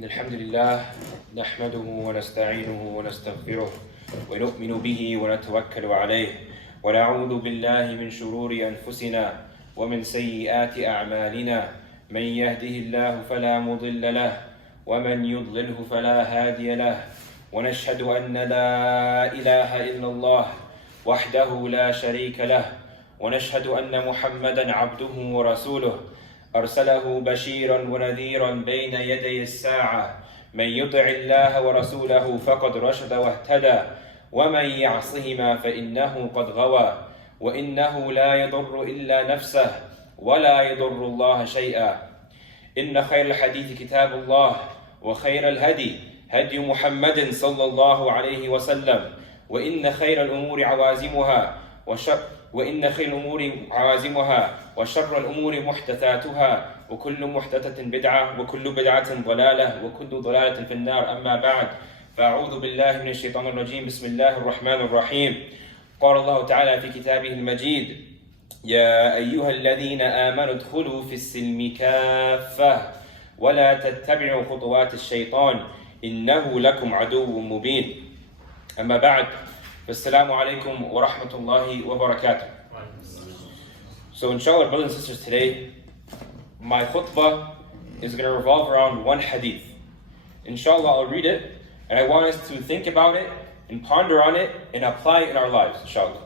إن الحمد لله نحمده ونستعينه ونستغفره ونؤمن به ونتوكل عليه ونعوذ بالله من شرور أنفسنا ومن سيئات أعمالنا من يهده الله فلا مضل له ومن يضلله فلا هادي له ونشهد أن لا إله إلا الله وحده لا شريك له ونشهد أن محمدا عبده ورسوله أرسله بشيرا ونذيرا بين يدي الساعة من يطع الله ورسوله فقد رشد واهتدى ومن يعصهما فإنه قد غوى وإنه لا يضر إلا نفسه ولا يضر الله شيئا إن خير الحديث كتاب الله وخير الهدي هدي محمد صلى الله عليه وسلم وإن خير الأمور عوازمها وشر الأمور محدثاتها وكل محدثة بدعة وكل بدعة ضلالة وكل ضلالة في النار أما بعد فأعوذ بالله من الشيطان الرجيم بسم الله الرحمن الرحيم قال الله تعالى في كتابه المجيد يا أيها الذين آمنوا ادخلوا في السلم كافة ولا تتبعوا خطوات الشيطان إنه لكم عدو مبين أما بعد Assalamu alaikum wa rahmatullahi wa barakatuh. So inshallah, brothers and sisters, today my khutbah is going to revolve around one hadith. Inshallah, I'll read it and I want us to think about it and ponder on it and apply it in our lives, inshallah.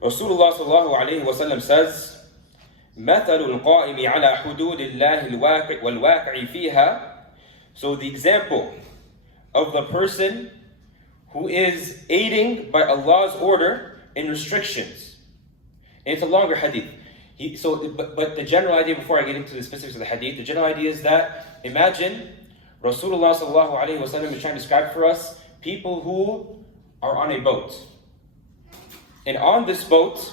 Rasulullah sallallahu alayhi wa sallam says, مَثَلُ الْقَائِمِ عَلَى حُدُودِ اللَّهِ وَالْوَاقِعِ فِيهَا. So the example of the person who is aiding by Allah's order in restrictions. And it's a longer hadith. But the general idea, before I get into the specifics of the hadith, the general idea is that, imagine Rasulullah sallallahu alayhi wa sallam is trying to describe for us people who are on a boat. And on this boat,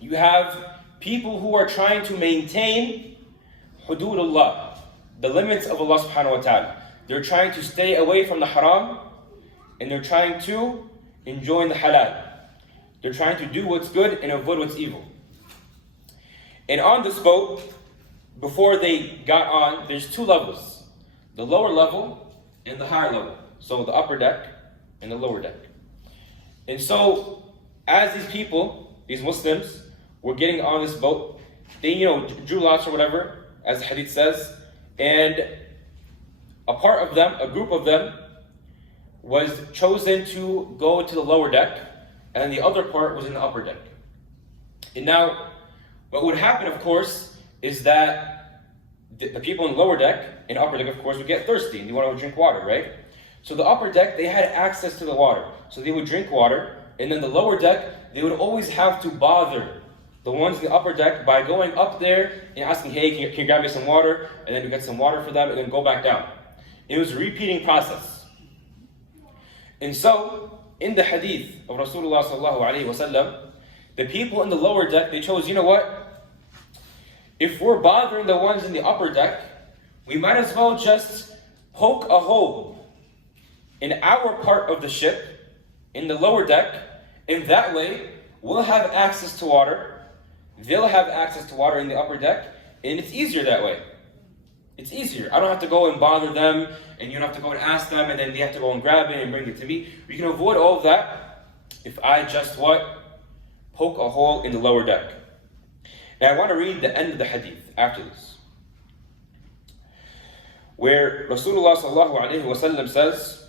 you have people who are trying to maintain hududullah, the limits of Allah subhanahu wa ta'ala. They're trying to stay away from the haram, and they're trying to enjoy the halal. They're trying to do what's good and avoid what's evil. And on this boat, before they got on, there's two levels. The lower level and the higher level. So the upper deck and the lower deck. And so, as these people, these Muslims, were getting on this boat, they, drew lots or whatever, as the hadith says, and a part of them, a group of them, was chosen to go to the lower deck, and the other part was in the upper deck. And now, what would happen, of course, is that the people in the lower deck and upper deck, of course, would get thirsty, and they want to drink water, right? So the upper deck, they had access to the water, so they would drink water, and then the lower deck, they would always have to bother the ones in the upper deck by going up there and asking, hey, can you grab me some water? And then we get some water for them, and then go back down. It was a repeating process. And so, in the hadith of Rasulullah sallallahu alayhi wa sallam, the people in the lower deck, they chose, you know what? If we're bothering the ones in the upper deck, we might as well just poke a hole in our part of the ship, in the lower deck, and that way, we'll have access to water, they'll have access to water in the upper deck, and it's easier that way. It's easier. I don't have to go and bother them, and you don't have to go and ask them, and then they have to go and grab it and bring it to me. We can avoid all of that if I just poke a hole in the lower deck. And I want to read the end of the hadith after this, where Rasulullah sallallahu alayhi wa sallam says,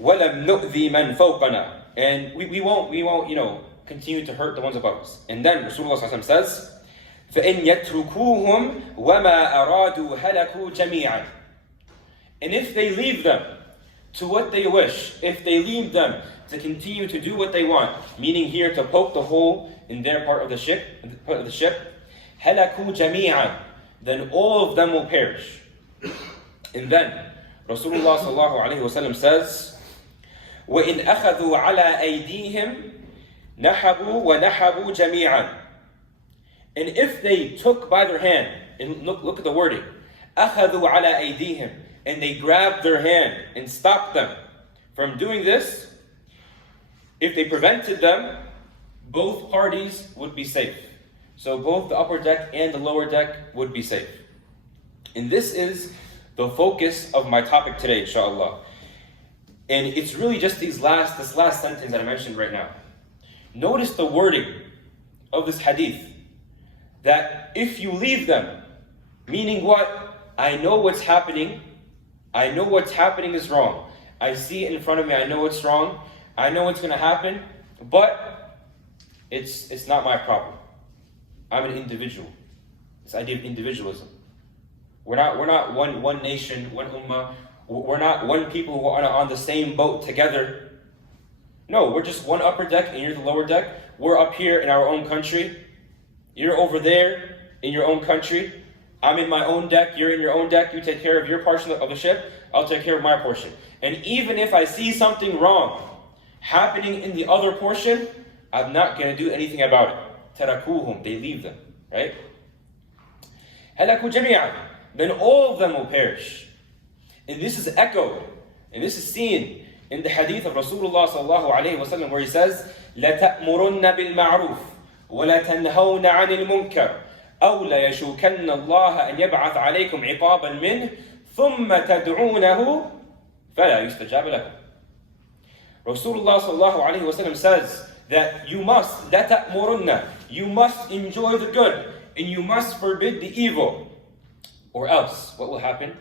وَلَمْ نُؤْذِي مَنْ فَوْقَنَا. And we won't, continue to hurt the ones above us. And then Rasulullah sallallahu alayhi wa sallam says, فَإِنْ يَتْرُكُوهُمْ وَمَا أَرَادُوا هَلَكُوا جَمِيعًا. And if they leave them to what they wish, if they leave them to continue to do what they want, meaning here to poke the hole in their part of the ship, هَلَكُوا جَمِيعًا, then all of them will perish. And then Rasulullah sallallahu alayhi wa sallam says, وَإِنْ أَخَذُوا عَلَىٰ أَيْدِيهِمْ نَحَبُوا وَنَحَبُوا جَمِيعًا. And if they took by their hand, and look at the wording, أَخَذُوا عَلَىٰ أَيْدِيهِمْ, and they grabbed their hand and stopped them from doing this, if they prevented them, both parties would be safe. So both the upper deck and the lower deck would be safe. And this is the focus of my topic today, inshallah. And it's really just this last sentence that I mentioned right now. Notice the wording of this hadith. That if you leave them, meaning what? I know what's happening. I know what's happening is wrong. I see it in front of me. I know it's wrong. I know it's going to happen. But it's not my problem. I'm an individual. This idea of individualism. We're not one nation, one ummah. We're not one people who are on the same boat together. No, we're just one upper deck and you're the lower deck. We're up here in our own country. You're over there in your own country. I'm in my own deck. You're in your own deck. You take care of your portion of the ship. I'll take care of my portion. And even if I see something wrong happening in the other portion, I'm not going to do anything about it. Tarakuhum, they leave them, right? Halaku jami'an, then all of them will perish. And this is echoed, and this is seen in the hadith of Rasulullah sallallahu alayhi wa sallam, where he says, لَتَأْمُرُنَّ بِالْمَعْرُوفِ وَلَتَنْهَوْنَ عَنِ الْمُنْكَرِ أَوْ لَيَشُوكَنَّ اللَّهَ أَنْ يَبْعَثَ عَلَيْكُمْ عِقَابًا مِّنْهُ ثُمَّ تَدْعُونَهُ فَلَا يُسْتَجَابَ لَكُمْ. Rasulullah sallallahu alayhi wa sallam says that you must, لَتَأْمُرُنَّ, you must enjoy the good, and you must forbid the evil. Or else, what will happen?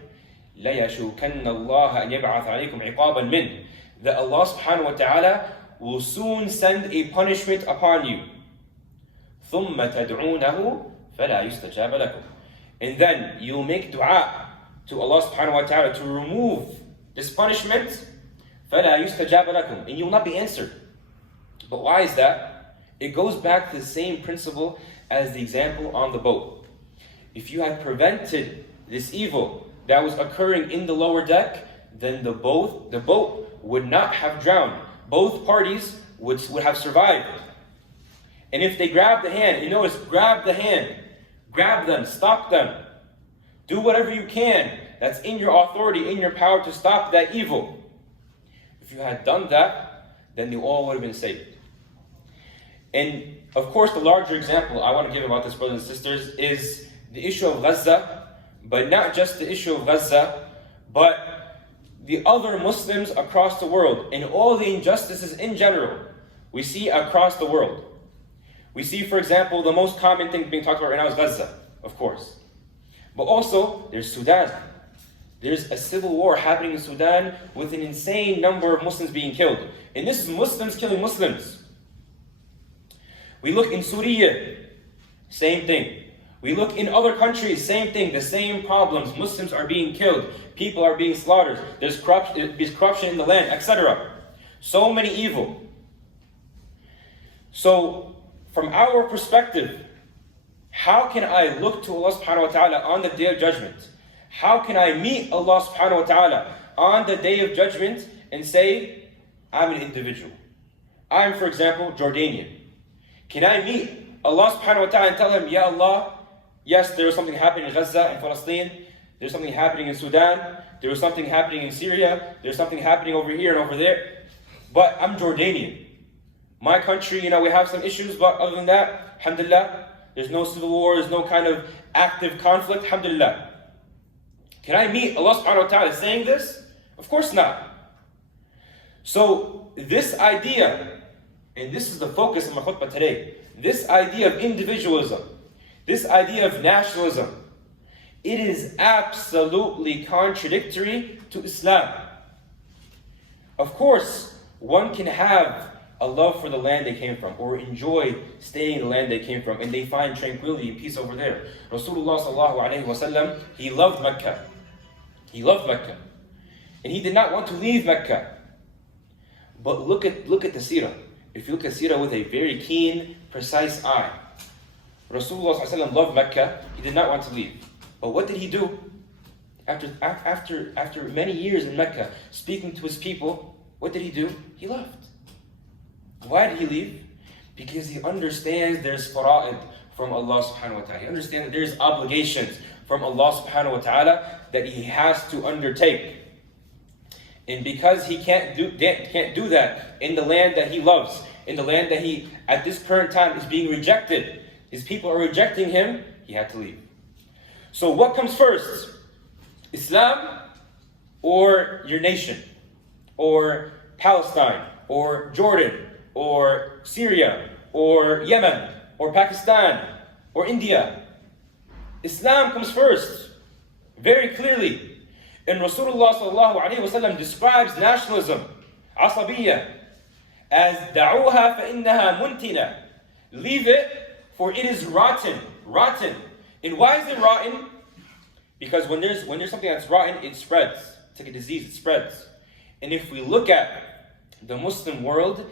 لَيَشُوكَنَّ اللَّهَ أَنْ يَبْعَثَ عَلَيْكُمْ عِقَابًا مِّنْهُ, that Allah subhanahu wa ta'ala will soon send a punishment upon you. ثُمَّ تَدْعُونَهُ فَلَا يُسْتَجَابَ لَكُمْ, and then you'll make dua to Allah subhanahu wa ta'ala to remove this punishment. فَلَا يُسْتَجَابَ لَكُمْ, and you will not be answered. But why is that? It goes back to the same principle as the example on the boat. If you had prevented this evil that was occurring in the lower deck, then the boat would not have drowned. Both parties would have survived. And if they grab the hand, you notice, grab the hand, grab them, stop them. Do whatever you can that's in your authority, in your power to stop that evil. If you had done that, then they all would have been saved. And of course, the larger example I want to give about this, brothers and sisters, is the issue of Gaza, but not just the issue of Gaza, but the other Muslims across the world, and all the injustices in general we see across the world. We see, for example, the most common thing being talked about right now is Gaza, of course. But also, there's Sudan. There's a civil war happening in Sudan with an insane number of Muslims being killed. And this is Muslims killing Muslims. We look in Syria, same thing. We look in other countries, same thing, the same problems. Muslims are being killed. People are being slaughtered. There's corruption in the land, etc. So many evil. So, from our perspective, how can I look to Allah subhanahu wa ta'ala on the day of judgment? How can I meet Allah subhanahu wa ta'ala on the day of judgment and say, I'm an individual. I'm, for example, Jordanian. Can I meet Allah subhanahu wa ta'ala and tell him, Ya Allah, yes, there was something happening in Gaza and Palestine. There's something happening in Sudan. There was something happening in Syria. There's something happening over here and over there. But I'm Jordanian. My country, we have some issues, but other than that, alhamdulillah, there's no civil war, there's no kind of active conflict, alhamdulillah. Can I meet Allah subhanahu wa ta'ala saying this? Of course not. So this idea, and this is the focus of my khutbah today, this idea of individualism, this idea of nationalism, it is absolutely contradictory to Islam. Of course, one can have a love for the land they came from, or enjoy staying in the land they came from, and they find tranquility and peace over there. Rasulullah sallallahu alayhi wa sallam, he loved Mecca. He loved Mecca. And he did not want to leave Mecca. But look at the seerah. If you look at seerah with a very keen, precise eye, Rasulullah sallallahu alayhi wa sallam loved Mecca. He did not want to leave. But what did he do? After many years in Mecca, speaking to his people, what did he do? He left. Why did he leave? Because he understands there's fara'id from Allah subhanahu wa ta'ala. He understands that there's obligations from Allah subhanahu wa ta'ala that he has to undertake. And because he can't do that in the land that he loves, in the land that he, at this current time, is being rejected, his people are rejecting him, he had to leave. So what comes first? Islam or your nation, or Palestine, or Jordan, or Syria, or Yemen, or Pakistan, or India. Islam comes first, very clearly. And Rasulullah sallallahu alayhi wa sallam describes nationalism, asabiyya, as da'uha فَإِنَّهَا مُنْتِنَةٌ. Leave it, for it is rotten. Rotten. And why is it rotten? Because when there's something that's rotten, it spreads. It's like a disease, it spreads. And if we look at the Muslim world,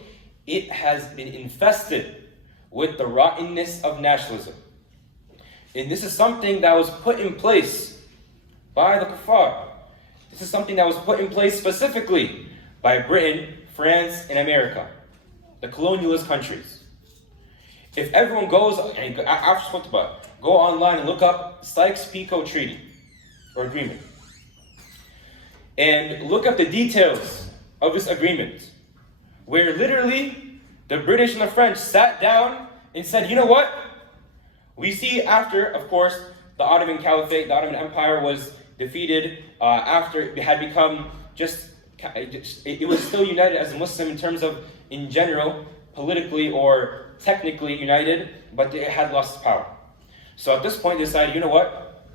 it has been infested with the rottenness of nationalism. And this is something that was put in place by the kuffar. This is something that was put in place specifically by Britain, France, and America, the colonialist countries. If everyone goes, and after khutbah, go online and look up Sykes-Picot Treaty or agreement, and look up the details of this agreement, where literally the British and the French sat down and said, you know what? We see after, of course, the Ottoman Caliphate, the Ottoman Empire was defeated after it had become it was still united as a Muslim in terms of, in general, politically or technically united, but it had lost its power. So at this point they decided, you know what?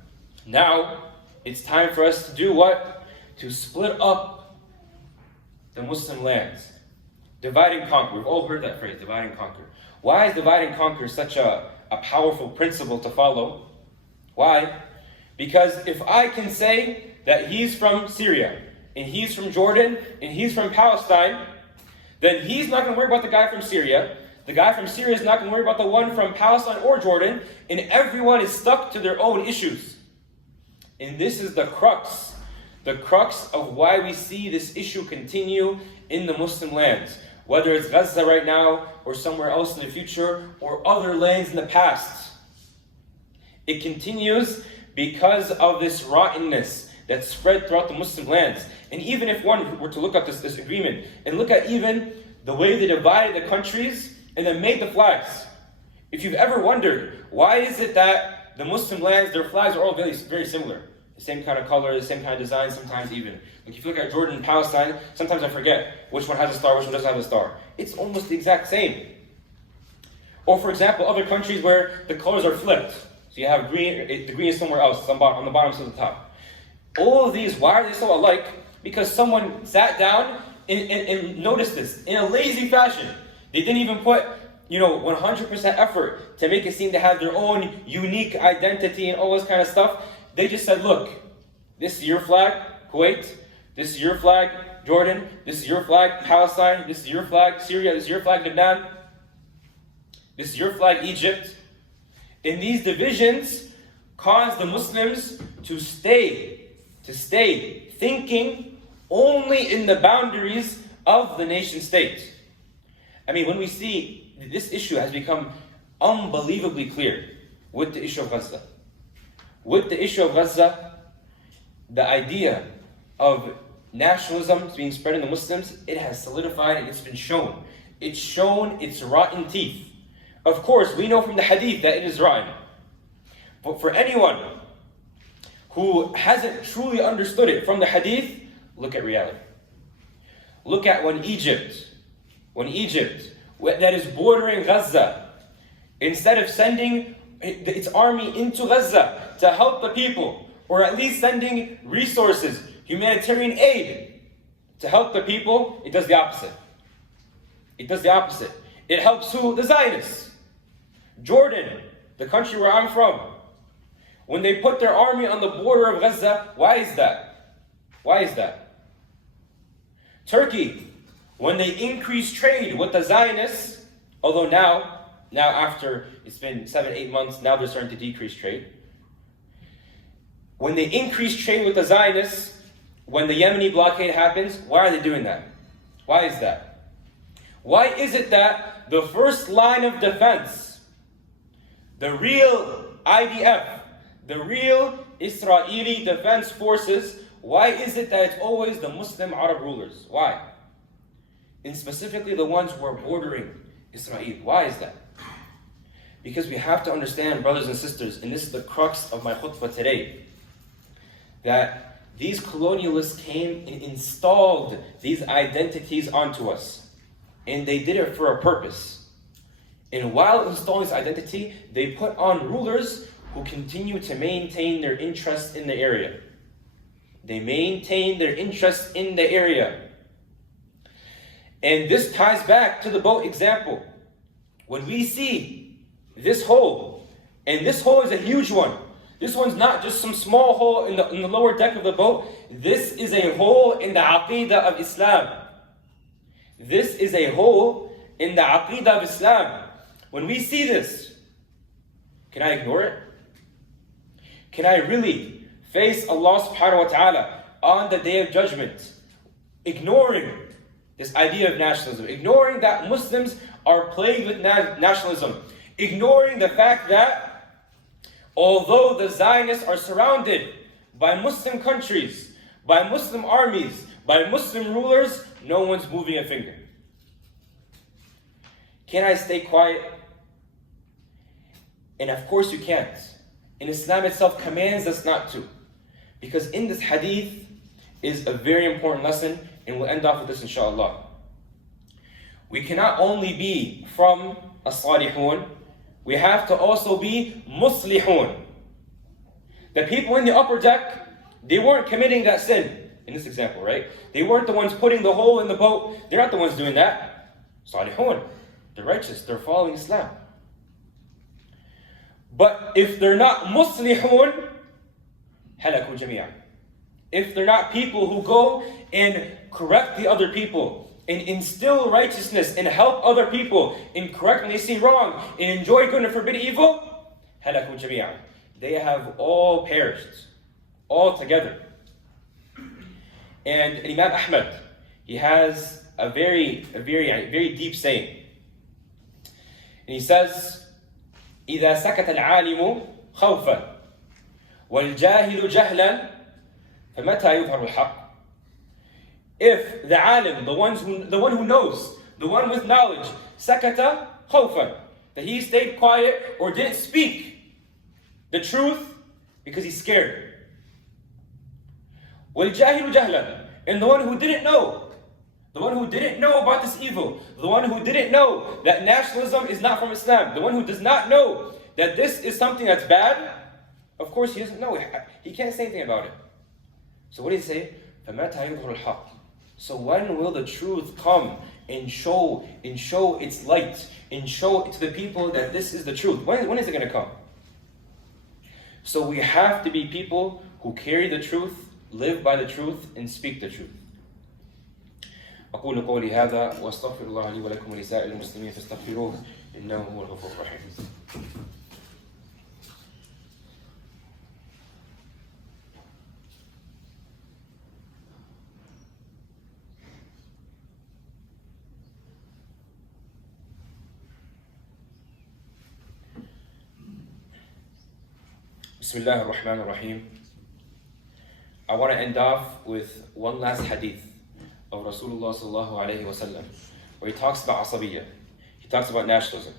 Now it's time for us to do what? To split up the Muslim lands. Divide and conquer. We've all heard that phrase, divide and conquer. Why is divide and conquer such a powerful principle to follow? Why? Because if I can say that he's from Syria, and he's from Jordan, and he's from Palestine, then he's not going to worry about the guy from Syria. The guy from Syria is not going to worry about the one from Palestine or Jordan, and everyone is stuck to their own issues. And this is the crux of why we see this issue continue in the Muslim lands. Whether it's Gaza right now, or somewhere else in the future, or other lands in the past. It continues because of this rottenness that's spread throughout the Muslim lands. And even if one were to look at this agreement, and look at even the way they divided the countries, and then made the flags. If you've ever wondered, why is it that the Muslim lands, their flags are all very, very similar? The same kind of color, the same kind of design, sometimes even. Like if you look at Jordan and Palestine, sometimes I forget which one has a star, which one doesn't have a star. It's almost the exact same. Or for example, other countries where the colors are flipped. So you have green, the green is somewhere else, on the bottom to the top. All of these, why are they so alike? Because someone sat down and noticed this in a lazy fashion. They didn't even put 100% effort to make it seem to have their own unique identity and all this kind of stuff. They just said, look, this is your flag, Kuwait. This is your flag, Jordan. This is your flag, Palestine. This is your flag, Syria. This is your flag, Lebanon. This is your flag, Egypt. And these divisions caused the Muslims to stay thinking only in the boundaries of the nation state. I mean, when we see this issue has become unbelievably clear with the issue of Gaza. With the issue of Gaza, the idea of nationalism being spread in the Muslims, it has solidified and it's been shown. It's shown its rotten teeth. Of course, we know from the hadith that it is rotten. But for anyone who hasn't truly understood it from the hadith, look at reality. Look at when Egypt, that is bordering Gaza, instead of sending its army into Gaza to help the people, or at least sending resources, humanitarian aid to help the people, it does the opposite. It helps who? The Zionists. Jordan, the country where I'm from, when they put their army on the border of Gaza, why is that? Turkey, when they increase trade with the Zionists, although now after it's been 7-8 months, now they're starting to decrease trade. When they increase trade with the Zionists, when the Yemeni blockade happens, why are they doing that? Why is that? Why is it that the first line of defense, the real IDF, the real Israeli defense forces, why is it that it's always the Muslim Arab rulers? Why? And specifically the ones who are bordering Israel. Why is that? Because we have to understand, brothers and sisters, and this is the crux of my khutbah today, that these colonialists came and installed these identities onto us. And they did it for a purpose. And while installing this identity, they put on rulers who continue to maintain their interest in the area. They maintain their interest in the area. And this ties back to the boat example. When we see this hole, and this hole is a huge one. This one's not just some small hole in the lower deck of the boat. This is a hole in the aqidah of Islam. This is a hole in the aqidah of Islam. When we see this, can I ignore it? Can I really face Allah subhanahu wa ta'ala on the day of judgment, ignoring this idea of nationalism, ignoring that Muslims are plagued with nationalism, ignoring the fact that although the Zionists are surrounded by Muslim countries, by Muslim armies, by Muslim rulers, no one's moving a finger? Can I stay quiet? And of course you can't. And Islam itself commands us not to. Because in this hadith is a very important lesson, and we'll end off with this inshallah. We cannot only be from as-salihun, we have to also be muslihun. The people in the upper deck, they weren't committing that sin. In this example, right? They weren't the ones putting the hole in the boat. They're not the ones doing that. Salihun, they're righteous, they're following Islam. But if they're not muslihun, halaku jami'an. If they're not people who go and correct the other people, and instill righteousness, and help other people, and correct when they see wrong, and enjoy good and forbid evil, halaku jami'an. They have all perished, all together. And Imam Ahmad, he has a very deep saying. And he says, إذا سكت العالم خوفا والجاهل جهلا فمتى يظهر الحق. If the alim, the one who knows, the one with knowledge, sakata khawfan, that he stayed quiet or didn't speak the truth because he's scared. وَالْجَاهِلُ جَهْلًا, and the one who didn't know, about this evil, the one who didn't know that nationalism is not from Islam, the one who does not know that this is something that's bad, of course he doesn't know. He can't say anything about it. So what does he say? فَمَتَى يُظْهَرُ الْحَقِّ. So when will the truth come and show its light, and show to the people that this is the truth? When is it going to come? So we have to be people who carry the truth, live by the truth, and speak the truth. أقول قولي هذا وأستغفر الله لي ولكم ولسائر المسلمين فاستغفروه إنه هو الغفور الرحيم. Bismillah ar-Rahman ar-Rahim. I want to end off with one last hadith of Rasulullah sallallahu alayhi wa sallam, where he talks about asabiyya. He talks about nationalism.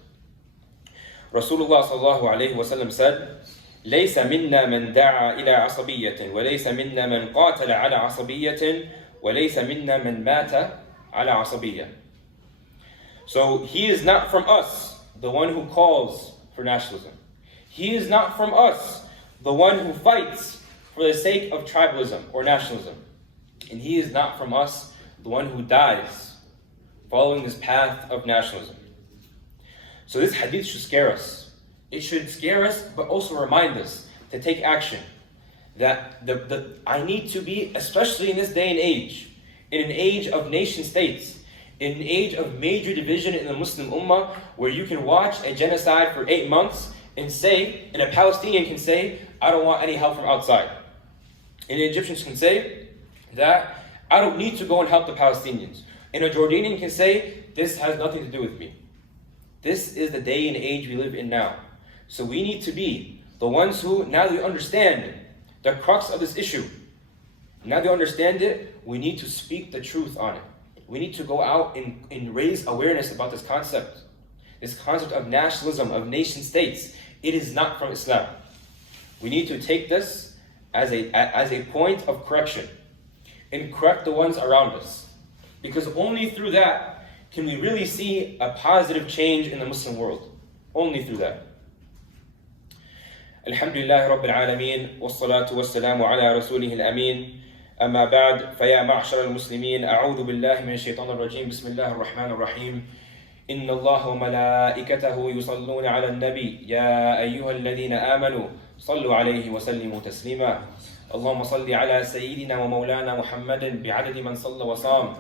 Rasulullah sallallahu alayhi wa sallam said, ليس منا من دعا إلى عصبية وليس منا من قاتل على عصبية وليس منا من مات على عصبية. So he is not from us, the one who calls for nationalism. He is not from us, the one who fights for the sake of tribalism or nationalism. And he is not from us, the one who dies following this path of nationalism. So this hadith should scare us. It should scare us, but also remind us to take action. That I need to be, especially in this day and age, in an age of nation states, in an age of major division in the Muslim Ummah, where you can watch a genocide for 8 months and a Palestinian can say, I don't want any help from outside. And the Egyptians can say that I don't need to go and help the Palestinians. And a Jordanian can say, this has nothing to do with me. This is the day and age we live in now. So we need to be the ones who, now that we understand the crux of this issue, now that we understand it, we need to speak the truth on it. We need to go out and raise awareness about this concept of nationalism, of nation states. It is not from Islam. We need to take this as a point of correction and correct the ones around us. Because only through that can we really see a positive change in the Muslim world. Only through that. Alhamdulillah Rabbil Alameen, wassalatu wassalamu ala rasulih al-amin. أما بعد فيا معشر المسلمين أعوذ بالله من الشيطان الرجيم بسم الله الرحمن الرحيم إن الله وملائكته يصلون على النبي يا أيها الذين آمنوا صلوا عليه وسلموا تسليما اللهم صل على سيدنا ومولانا محمد بعدد من صلى وصام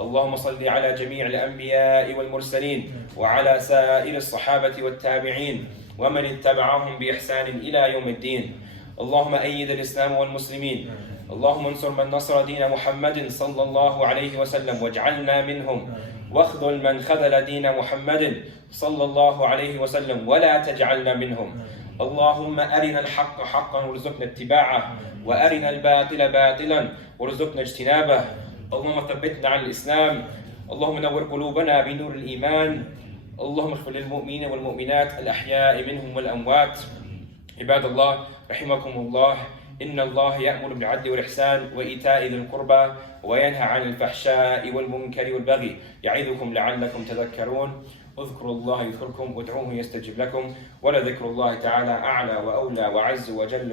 اللهم صل على جميع الأنبياء والمرسلين وعلى سائر الصحابة والتابعين ومن اتبعهم بإحسان إلى يوم الدين اللهم أيد الإسلام والمسلمين اللهم انصر من نصر دين محمد صلى الله عليه وسلم واجعلنا منهم واخذل من خذل دين محمد صلى الله عليه وسلم ولا تجعلنا منهم اللهم أرنا الحق حقا وارزقنا اتباعه وأرنا الباطل باطلا وارزقنا اجتنابه اللهم ثبتنا على الإسلام اللهم نور قلوبنا بنور الإيمان اللهم اغفر للمؤمنين والمؤمنات الأحياء منهم والأموات عباد الله رحمكم الله إن الله يأمر بالعدل والإحسان وإيتاء ذي القربى وينهى عن الفحشاء والمنكر والبغي يعظكم لعلكم تذكرون اذكروا الله يذكركم وادعوه يستجب لكم ولذكر الله تعالى أعلى وأولى وعز وجل